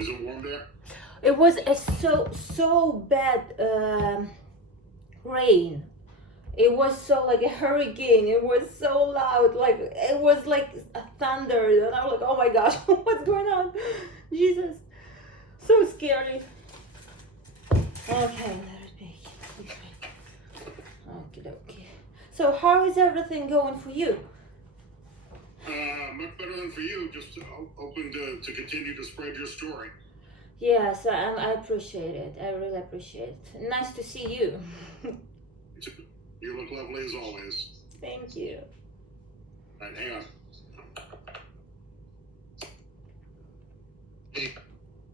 Is it warm there? It was a so bad rain. It was so like a hurricane. It was so loud. Like it was like a thunder. And I was like, oh my gosh, what's going on? Jesus, so scary. Okay, let it be. Okay. So how is everything going for you? Much better than for you. Just open to continue to spread your story. Yes, I appreciate it. I really appreciate it. Nice to see you. You look lovely as always. Thank you. All right, hang on.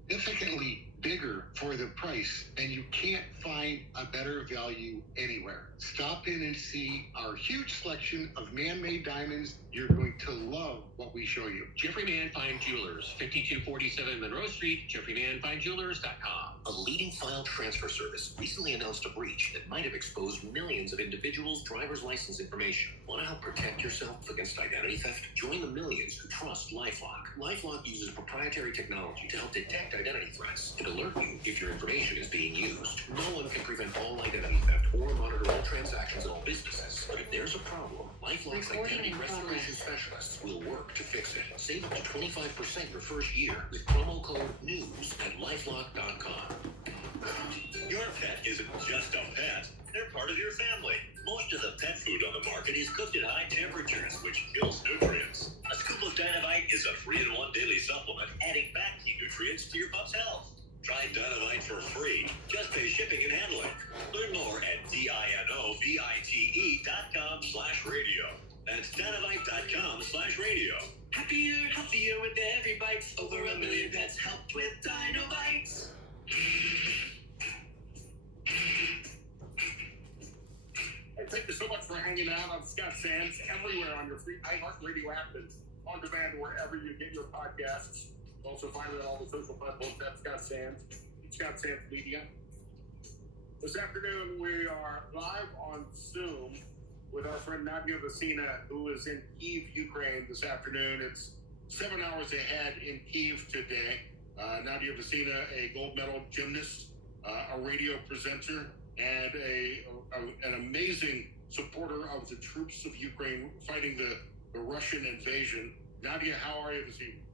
Significantly bigger for the price, and you can't find a better value anywhere. Stop in and see our huge selection of man-made diamonds. You're going to love what we show you. Jeffrey Mann Fine Jewelers, 5247 Monroe Street, jeffreymanfinejewelers.com. A leading file transfer service recently announced a breach that might have exposed millions of individuals' driver's license information. Want to help protect yourself against identity theft? Join the millions who trust LifeLock. LifeLock uses proprietary technology to help detect identity threats and alert you if your information is being used. No one can prevent all identity theft or monitor all transactions at all businesses. But if there's a problem, LifeLock's identity restoration specialists will work to fix it. Save up to 25% your first year with promo code NEWS at LifeLock.com. Your pet isn't just a pet. They're part of your family. Most of the pet food on the market is cooked at high temperatures, which kills nutrients. A scoop of Dynamite is a 3-in-1 daily supplement, adding back key nutrients to your pup's health. Try Dynamite for free. Just pay shipping and handling. Learn more at DINOVITE.com/radio. That's dynamite.com/radio. Happier, healthier with every bite. Over 1 million pets helped with Dynamite. Hey, thank you so much for hanging out. I'm Scott Sands, everywhere on your free iHeartRadio app and on demand wherever you get your podcasts. Also find it on all the social platforms at Scott Sands, Scott Sands Media. This afternoon we are live on Zoom with our friend Nadiia Vasina, who is in Kyiv, Ukraine this afternoon. It's 7 hours ahead in Kyiv today. Nadiia Vasina, a gold medal gymnast, a radio presenter, and an amazing supporter of the troops of Ukraine fighting the Russian invasion. Nadiia, how are you this evening?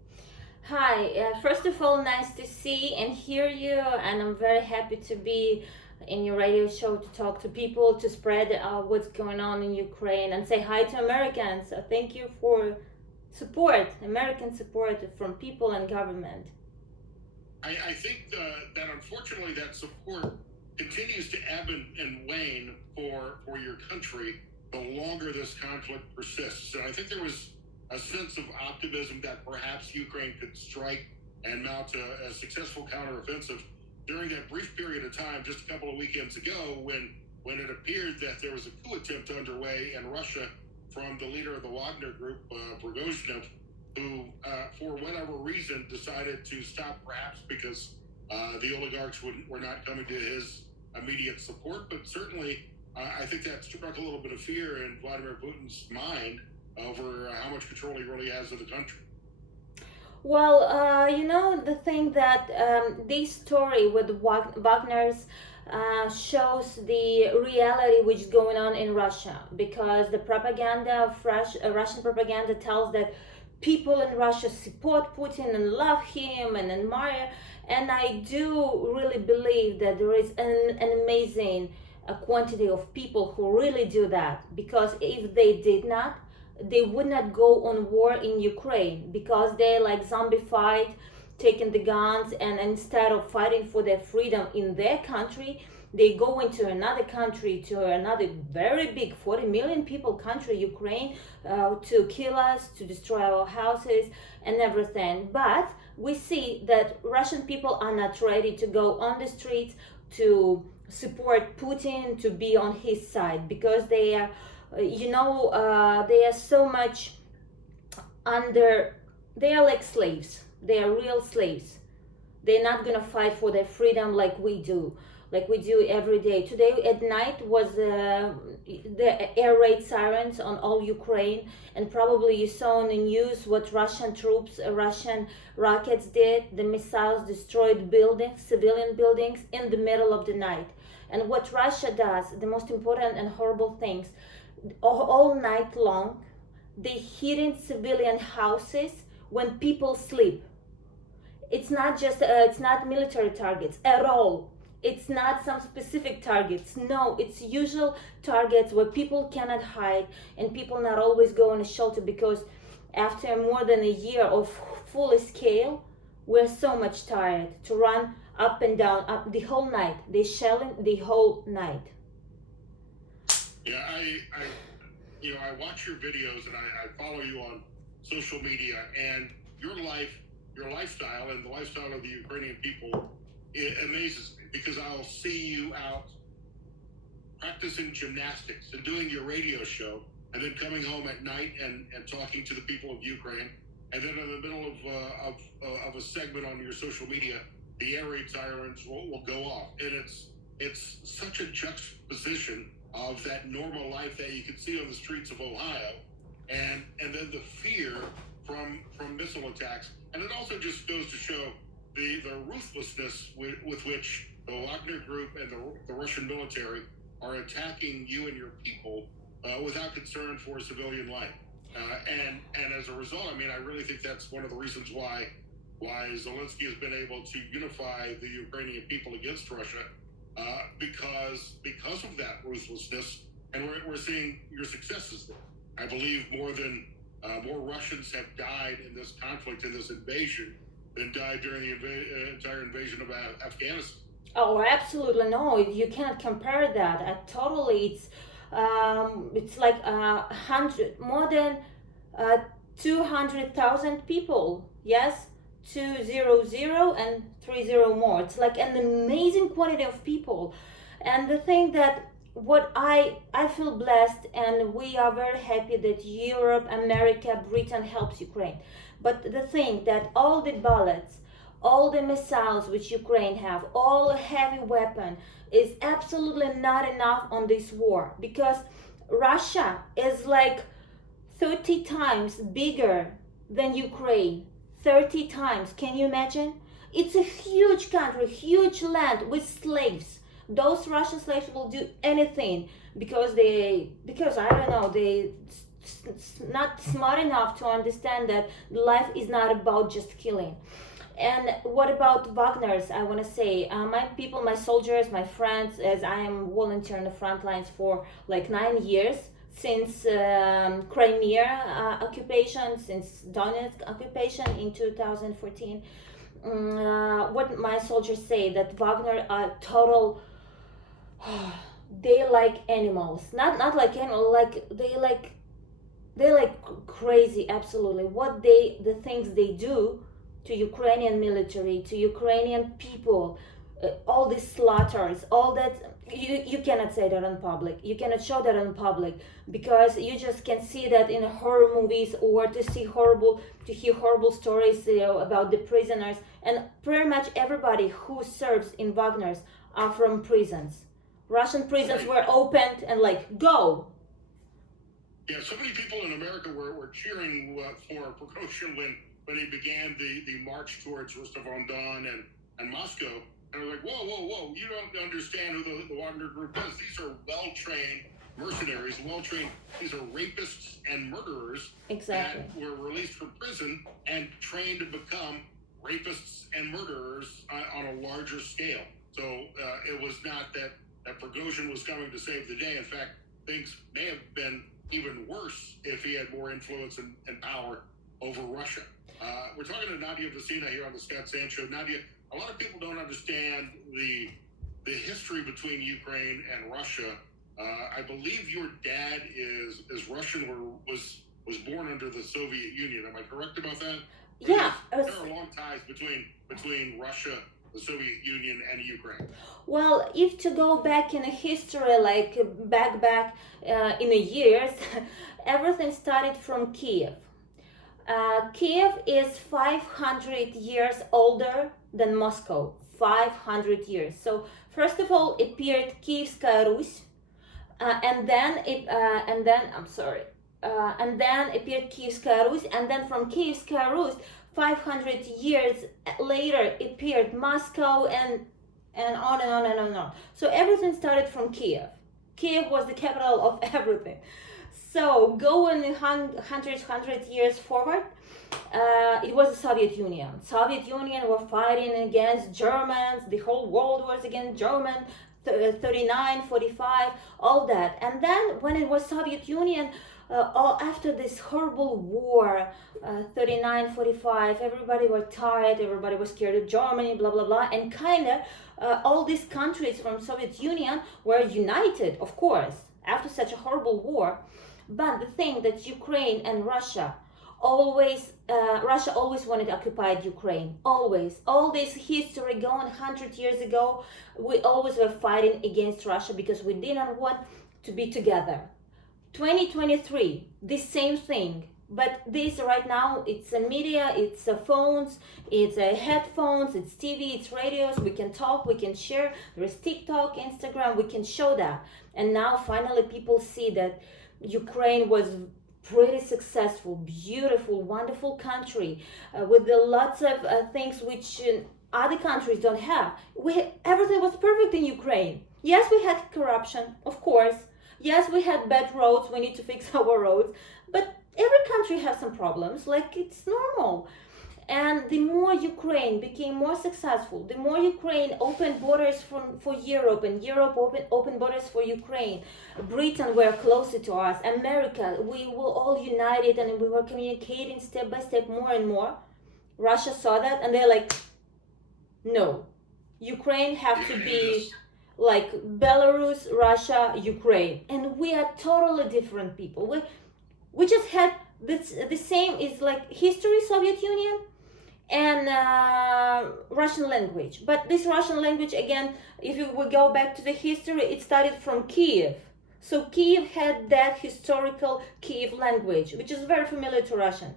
Hi, first of all, nice to see and hear you, and I'm very happy to be in your radio show to talk to people, to spread what's going on in Ukraine and say hi to Americans. So thank you for support, American support from people and government. I think that unfortunately that support continues to ebb and wane for your country the longer this conflict persists. And I think there was a sense of optimism that perhaps Ukraine could strike and mount a successful counteroffensive during that brief period of time just a couple of weekends ago when it appeared that there was a coup attempt underway in Russia from the leader of the Wagner group, Prigozhin, who, for whatever reason, decided to stop, perhaps because the oligarchs were not coming to his immediate support. But certainly, I think that struck a little bit of fear in Vladimir Putin's mind over how much control he really has of the country. Well, the thing that this story with Wagner's shows the reality which is going on in Russia, because the propaganda of Russian propaganda tells that people in Russia support Putin and love him and admire, and I do really believe that there is an amazing quantity of people who really do that, because if they did not, they would not go on war in Ukraine, because they like zombified, taking the guns, and instead of fighting for their freedom in their country, they go into another country, to another very big 40 million people country, Ukraine, to kill us, to destroy our houses and everything. But we see that Russian people are not ready to go on the streets to support Putin, to be on his side, because they are they are so much they are like slaves. They are real slaves. They're not gonna fight for their freedom like we do. like we do every day. Today at night was the air raid sirens on all Ukraine, and probably you saw in the news what Russian troops, Russian rockets did. The missiles destroyed buildings, civilian buildings, in the middle of the night. And what Russia does, the most important and horrible things, all night long, they hit in civilian houses when people sleep. It's not just it's not military targets at all. It's not some specific targets. No, it's usual targets where people cannot hide and people not always go in a shelter, because after more than a year of full scale, we're so much tired to run up and down up the whole night. They shelling the whole night. Yeah, I watch your videos and I follow you on social media, and your lifestyle and the lifestyle of the Ukrainian people, it amazes me, because I'll see you out practicing gymnastics and doing your radio show, and then coming home at night and talking to the people of Ukraine, and then in the middle of a segment on your social media, the air raid sirens will go off, and it's such a juxtaposition of that normal life that you can see on the streets of Ohio, and then the fear from missile attacks. And it also just goes to show the ruthlessness with which the Wagner Group and the Russian military are attacking you and your people without concern for civilian life. And as a result, I mean, I really think that's one of the reasons why Zelensky has been able to unify the Ukrainian people against Russia, because of that ruthlessness, and we're seeing your successes there. I believe more Russians have died in this conflict, in this invasion, than died during the entire invasion of Afghanistan. Oh, absolutely no! You can't compare that. Totally, it's like more than 200,000 people. Yes, 200 and 30 more. It's like an amazing quantity of people, and the thing that what I feel blessed, and we are very happy that Europe, America, Britain helps Ukraine. But the thing that all the bullets, all the missiles which Ukraine have, all heavy weapon is absolutely not enough on this war, because Russia is like 30 times bigger than Ukraine. 30 times. Can you imagine? It's a huge country, huge land with slaves. Those Russian slaves will do anything because I don't know, they not smart enough to understand that life is not about just killing. And what about Wagner's? I want to say, my people, my soldiers, my friends, as I am volunteer on the front lines for like 9 years, since Crimea occupation, since Donetsk occupation in 2014. What my soldiers say, that Wagner are total. They like animals, not like animals, like they like crazy. Absolutely, the things they do to Ukrainian military, to Ukrainian people, all these slaughters, all that. You cannot say that in public. You cannot show that in public, because you just can see that in horror movies, or to hear horrible stories, about the prisoners. And pretty much everybody who serves in Wagner's are from prisons. Russian prisons were opened and like, go. Yeah, so many people in America were cheering for Prigozhin when he began the march towards Rostov-on-Don and Moscow. And I was like, whoa, you don't understand who the Wagner Group is. These are well-trained mercenaries, these are rapists and murderers. Exactly. That were released from prison and trained to become rapists and murderers on a larger scale. So it was not that Prigozhin was coming to save the day. In fact, things may have been even worse if he had more influence and power over Russia. We're talking to Nadiia Vasina here on the Scott Sand Show. Nadiia, a lot of people don't understand the history between Ukraine and Russia. I believe your dad is Russian, or was born under the Soviet Union. Am I correct about that? Yeah. There are long ties between Russia, the Soviet Union, and Ukraine. Well, if to go back in a history, like back in the years, everything started from Kiev. Kiev is 500 years older than Moscow. 500 years. So First of all, appeared Kievskaya Rus, and then appeared Kievskaya Rus, and then from Kievskaya Rus, 500 years later appeared Moscow, and on and on and on and on. So everything started from Kiev. Kiev was the capital of everything. So going 100 years forward, it was the Soviet Union. Soviet Union were fighting against Germans. The whole world was against German. 39, 45, all that. And then when it was Soviet Union, after this horrible war, 39, 45, everybody was tired, everybody was scared of Germany, blah, blah, blah. And kind of all these countries from Soviet Union were united, of course, after such a horrible war. But the thing that Ukraine and Russia always wanted occupied Ukraine, always. All this history going 100 years ago, we always were fighting against Russia because we didn't want to be together. 2023, the same thing. But this right now, it's a media, it's phones, it's headphones, it's TV, it's radios. We can talk, we can share. There's TikTok, Instagram, we can show that. And now finally people see that Ukraine was pretty successful, beautiful, wonderful country with lots of things which other countries don't have. Everything was perfect in Ukraine. Yes, we had corruption, of course. Yes, we had bad roads. We need to fix our roads. But every country has some problems, like it's normal. And the more Ukraine became more successful, the more Ukraine opened borders for Europe, and Europe opened borders for Ukraine. Britain were closer to us, America, we were all united and we were communicating step by step more and more. Russia saw that and they're like, no, Ukraine have to be like Belarus, Russia, Ukraine. And we are totally different people. We just had the same, is like history, Soviet Union, and Russian language. But this Russian language, again, if you will go back to the history, it started from Kiev. So Kiev had that historical Kiev language, which is very familiar to Russian.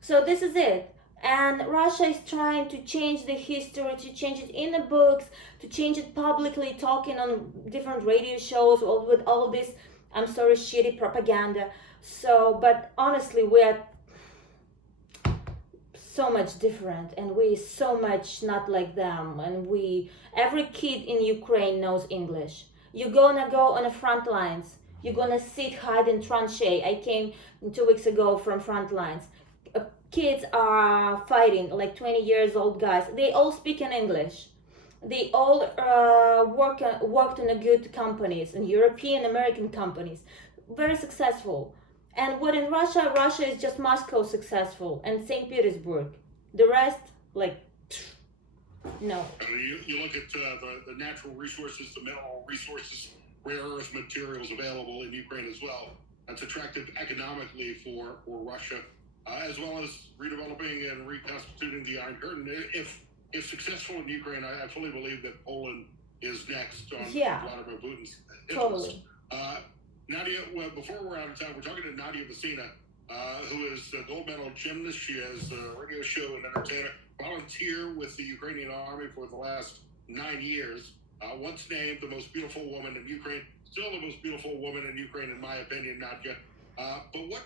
So this is it. And Russia is trying to change the history, to change it in the books, to change it publicly, talking on different radio shows, with all this, I'm sorry, shitty propaganda. So, but honestly, we are so much different, and we so much not like them. And every kid in Ukraine knows English. You're gonna go on the front lines. You're gonna sit, hide in tranchee. I came 2 weeks ago from front lines. Kids are fighting, like 20 years old guys. They all speak in English. They all worked in good companies, in European, American companies. Very successful. And what in Russia is just Moscow successful, and St. Petersburg. The rest, like, no. You look at the natural resources, the mineral resources, rare earth materials available in Ukraine as well. That's attractive economically for Russia, as well as redeveloping and reconstituting the Iron Curtain. If successful in Ukraine, I fully believe that Poland is next on Vladimir Putin's influence. Totally. Nadiia, well, before we're out of time, we're talking to Nadiia Vasina, who is a gold medal gymnast. She has a radio show and entertainer, volunteer with the Ukrainian army for the last 9 years. Once named the most beautiful woman in Ukraine, still the most beautiful woman in Ukraine, in my opinion, Nadiia. But what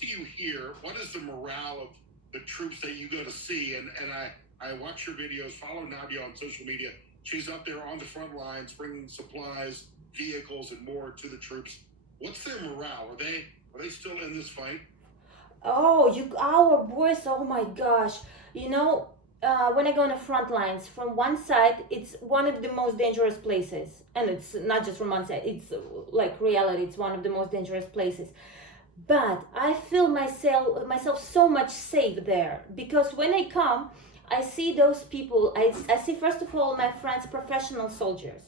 do you hear? What is the morale of the troops that you go to see? And I watch your videos, follow Nadiia on social media. She's up there on the front lines, bringing supplies, vehicles, and more to the troops. What's their morale? Are they still in this fight? Our boys, oh my gosh. You know, when I go on the front lines, from one side, it's one of the most dangerous places. And it's not just from one side, it's like reality, it's one of the most dangerous places. But I feel myself so much safe there, because when I come, I see those people. I see, first of all, my friends, professional soldiers,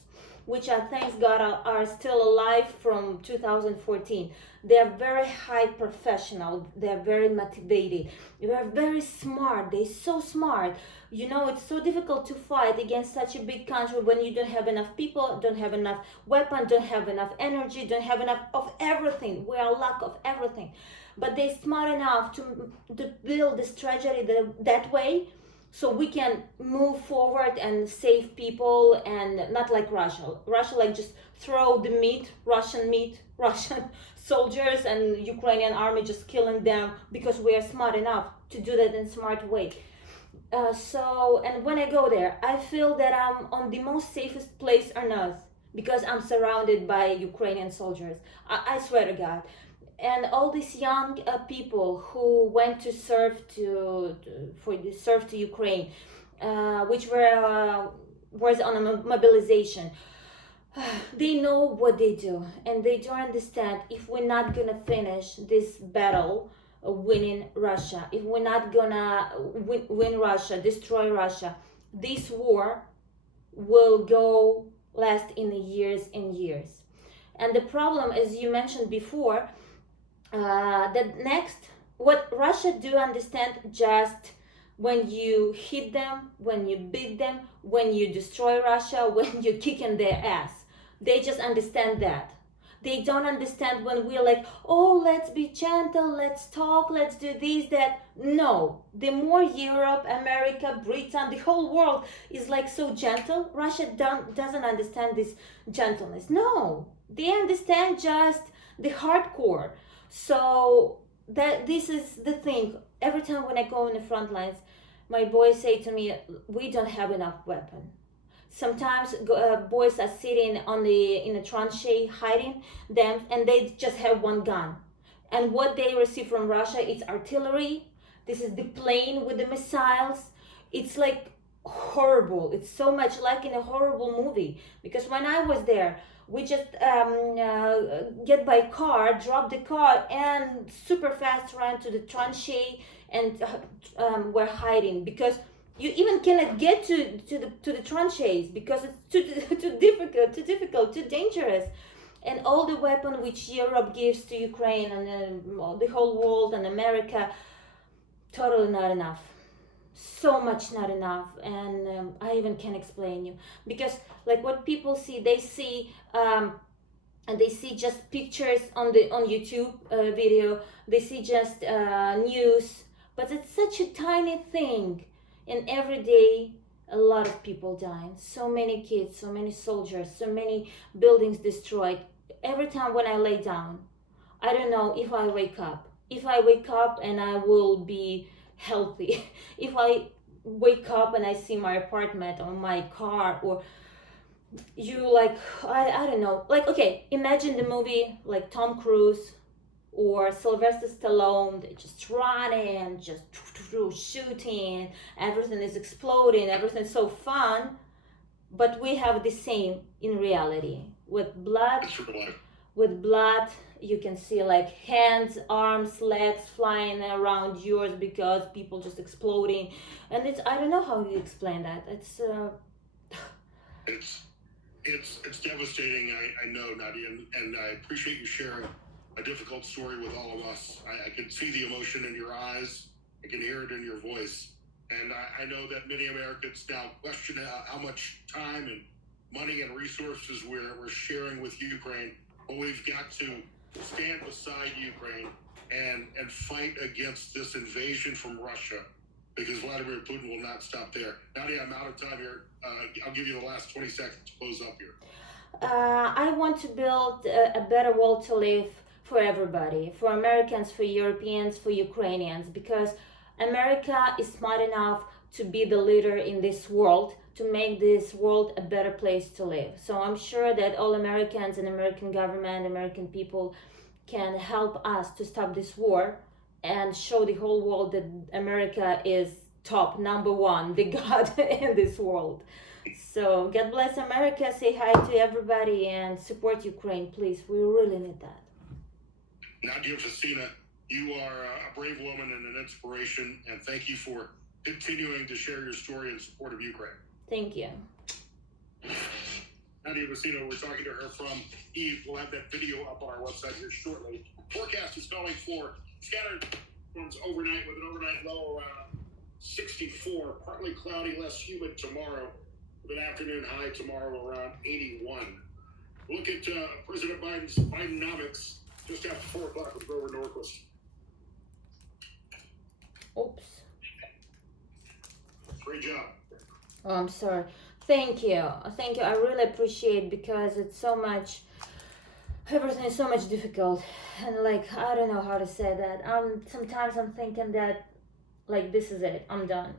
which are, thanks God, are still alive from 2014. They are very high professional. They are very motivated. They are very smart. They're so smart. You know, it's so difficult to fight against such a big country when you don't have enough people, don't have enough weapons, don't have enough energy, don't have enough of everything. We are lack of everything. But they're smart enough to build this tragedy that way. so we can move forward and save people, and not like Russia like just throw the Russian soldiers, and Ukrainian army just killing them because we are smart enough to do that in a smart way. And when I go there, I feel that I'm on the most safest place on earth because I'm surrounded by Ukrainian soldiers. I swear to God. And all these young people who went to serve to Ukraine, which was on a mobilization. They know what they do, and they don't understand if we're not gonna finish this battle winning Russia, if we're not gonna win Russia, destroy Russia, this war will go last in years and years. And the problem, as you mentioned before, that next, what Russia do understand, just when you hit them, when you beat them, when you destroy Russia, when you're kicking their ass, they just understand that. They don't understand when we're like, oh, let's be gentle, let's talk, let's do this, that. No, the more Europe, America, Britain, the whole world is like so gentle, Russia doesn't understand this gentleness. No, they understand just the hardcore. So that this is the thing. Every time when I go in the front lines, my boys say to me, we don't have enough weapon. Sometimes boys are sitting in a tranchee hiding them, and they just have one gun. And what they receive from Russia, it's artillery. This is the plane with the missiles. It's like horrible. It's so much like in a horrible movie. Because when I was there, we just get by car, drop the car, and super fast ran to the tranchee, and we're hiding because you even cannot get to the tranchees because it's too difficult, too dangerous. And all the weapon which Europe gives to Ukraine and the whole world and America, totally not enough. So much not enough. And I even can't explain you, because like what people see, they see and they see just pictures on YouTube video, they see just news, but it's such a tiny thing. And every day, a lot of people dying. So many kids, so many soldiers, so many buildings destroyed. Every time when I lay down, I don't know if I wake up. If I wake up and I will be healthy. If I wake up and I see my apartment or my car, or you like, I don't know. Like, okay, imagine the movie like Tom Cruise or Sylvester Stallone, they just running, just shooting, everything is exploding, everything's so fun, but we have the same in reality. With blood, you can see like hands, arms, legs flying around yours because people just exploding, and it's, I don't know how you explain that. It's devastating. I know, Nadia, and I appreciate you sharing a difficult story with all of us. I can see the emotion in your eyes. I can hear it in your voice. And I know that many Americans now question how much time and money and resources we're sharing with Ukraine. But we've got to stand beside Ukraine and fight against this invasion from Russia, because Vladimir Putin will not stop there. Nadia, I'm out of time here. I'll give you the last 20 seconds to close up here. I want to build a better world to live for everybody, for Americans, for Europeans, for Ukrainians, because America is smart enough to be the leader in this world, to make this world a better place to live. So I'm sure that all Americans and American government, American people can help us to stop this war and show the whole world that America is top, number one, the God in this world. So God bless America, say hi to everybody, and support Ukraine, please. We really need that. Nadiia Vasina, you are a brave woman and an inspiration, and thank you for continuing to share your story in support of Ukraine. Thank you. Nadiia Vasina, we're talking to her from Eve. We'll have that video up on our website here shortly. Forecast is calling for scattered storms overnight with an overnight low around 64, partly cloudy, less humid tomorrow, with an afternoon high tomorrow around 81. Look at President Biden's Bidenomics just after 4 o'clock with Grover Norquist. Oops. Great Great job. Oh, I'm sorry. Thank you. Thank you. I really appreciate, because it's so much, everything is so much difficult. And like, I don't know how to say that. Sometimes I'm thinking that, like, this is it. I'm done.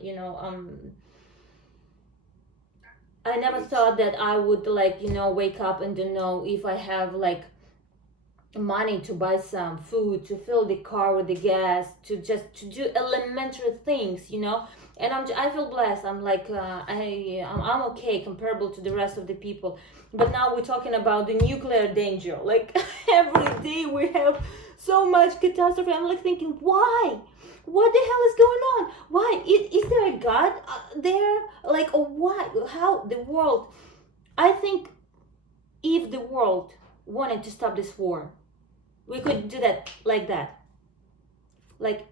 I never thought that I would, like, wake up and don't know if I have, like, money to buy some food, to fill the car with the gas, to do elementary things, and I feel blessed. I'm like, I'm okay comparable to the rest of the people. But now we're talking about the nuclear danger. Like, every day we have so much catastrophe. I'm like thinking, why? What the hell is going on? Why? Is there a God there? Like, why? How the world? I think if the world wanted to stop this war, we could do that like that. Like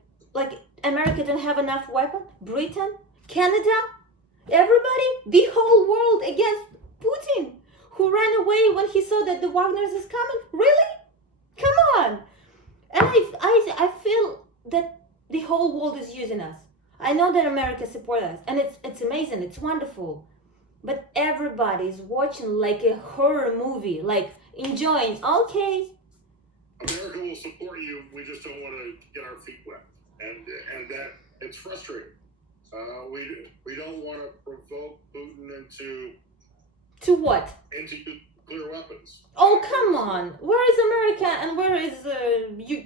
America didn't have enough weapon. Britain, Canada, everybody, the whole world against Putin, who ran away when he saw that the Wagners is coming. Really? Come on. And I feel that the whole world is using us. I know that America supports us, and it's amazing. It's wonderful. But everybody's watching like a horror movie, like enjoying. Okay. America will support you. We just don't want to get our feet wet, and that it's frustrating. We don't want to provoke Putin to what? Into nuclear weapons. Oh, come on! Where is America and where is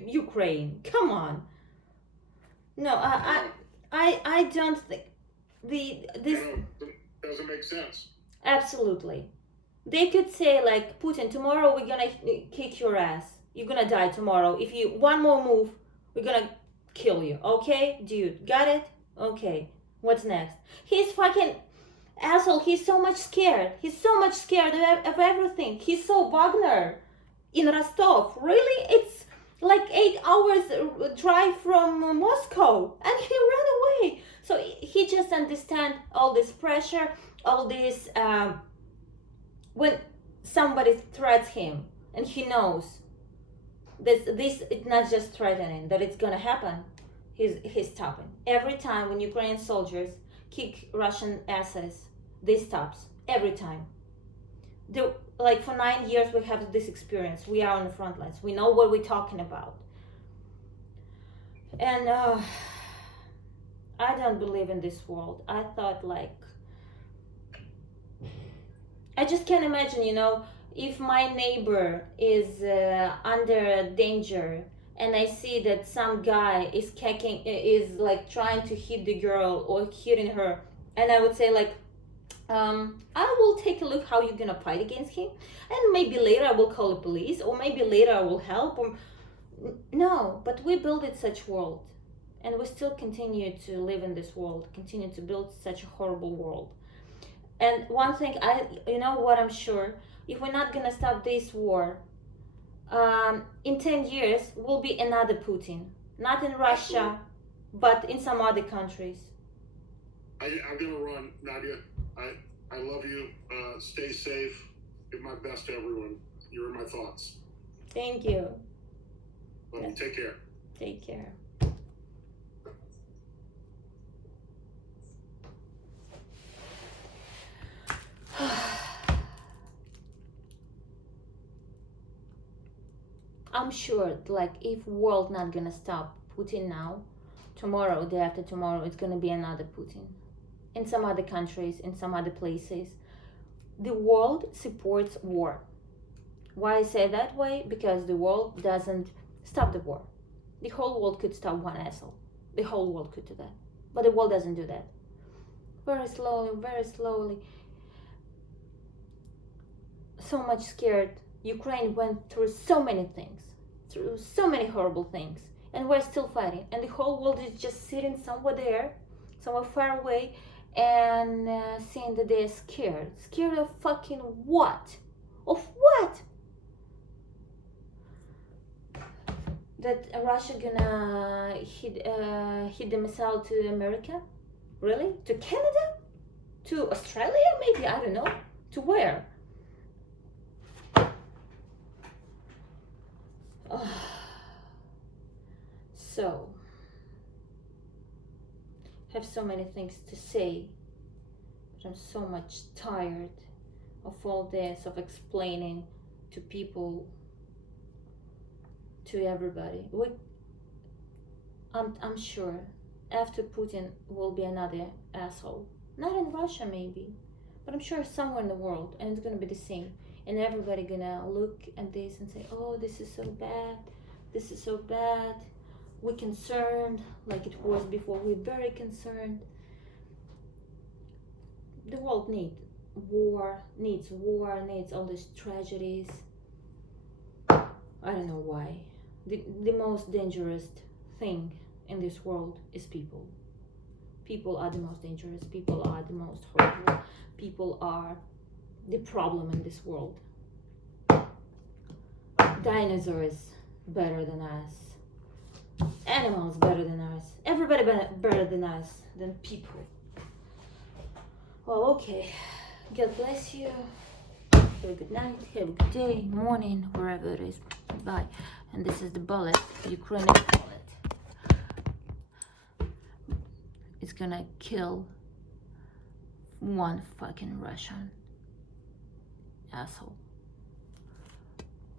Ukraine? Come on! No, I don't think this doesn't make sense. Absolutely. They could say like, Putin, tomorrow we're gonna kick your ass. You're gonna die tomorrow. If you one more move, we're gonna kill you. Okay, dude, got it? Okay. What's next? He's fucking asshole. He's so much scared. He's so much scared of everything. He saw Wagner in Rostov. Really? It's like 8 hours drive from Moscow, and he ran away. So he just understands all this pressure, all this when somebody threats him, and he knows this it's not just threatening that it's gonna happen. He's stopping. Every time when Ukrainian soldiers kick Russian asses, they stops every time. Like for 9 years we have this experience. We are on the front lines. We know what we're talking about. And I don't believe in this world. I thought like, I just can't imagine, if my neighbor is under danger and I see that some guy is like trying to hit the girl or hitting her, and I would say like, I will take a look how you're gonna fight against him, and maybe later I will call the police, or maybe later I will help. No, but we built such world, and we still continue to live in this world, continue to build such a horrible world. And one thing what I'm sure, if we're not gonna stop this war, in 10 years will be another Putin, not in Russia, but in some other countries. I'm gonna run, Nadia. I love you. Stay safe. Give my best to everyone. You're in my thoughts. Thank you. Love you. Take care. Take care. I'm sure, like, if world not gonna stop Putin now, tomorrow, day after tomorrow, it's gonna be another Putin. In some other countries, in some other places. The world supports war. Why I say that way? Because the world doesn't stop the war. The whole world could stop one asshole. The whole world could do that. But the world doesn't do that. Very slowly, very slowly. So much scared. Ukraine went through so many things. Through so many horrible things. And we're still fighting. And the whole world is just sitting somewhere there, somewhere far away, and saying that they're scared. Scared of fucking what? Of what? That Russia gonna hit the missile to America? Really? To Canada? To Australia? Maybe, I don't know. To where? So, have so many things to say, But I'm so much tired of all this, of explaining to people, to everybody. I'm sure after Putin will be another asshole. Not in Russia maybe, but I'm sure somewhere in the world, and it's gonna be the same. And everybody gonna look at this and say, "Oh, this is so bad. This is so bad. We're concerned, like it was before. We're very concerned." The world needs war, needs all these tragedies. I don't know why. The most dangerous thing in this world is people. People are the most dangerous. People are the most horrible. People are the problem in this world. Dinosaurs better than us. Animals better than us. Everybody better than us, than people. Well, okay. God bless you. Have a good night. Have a good day, morning, wherever it is. Bye. And this is the bullet, Ukrainian bullet. It's gonna kill one fucking Russian asshole.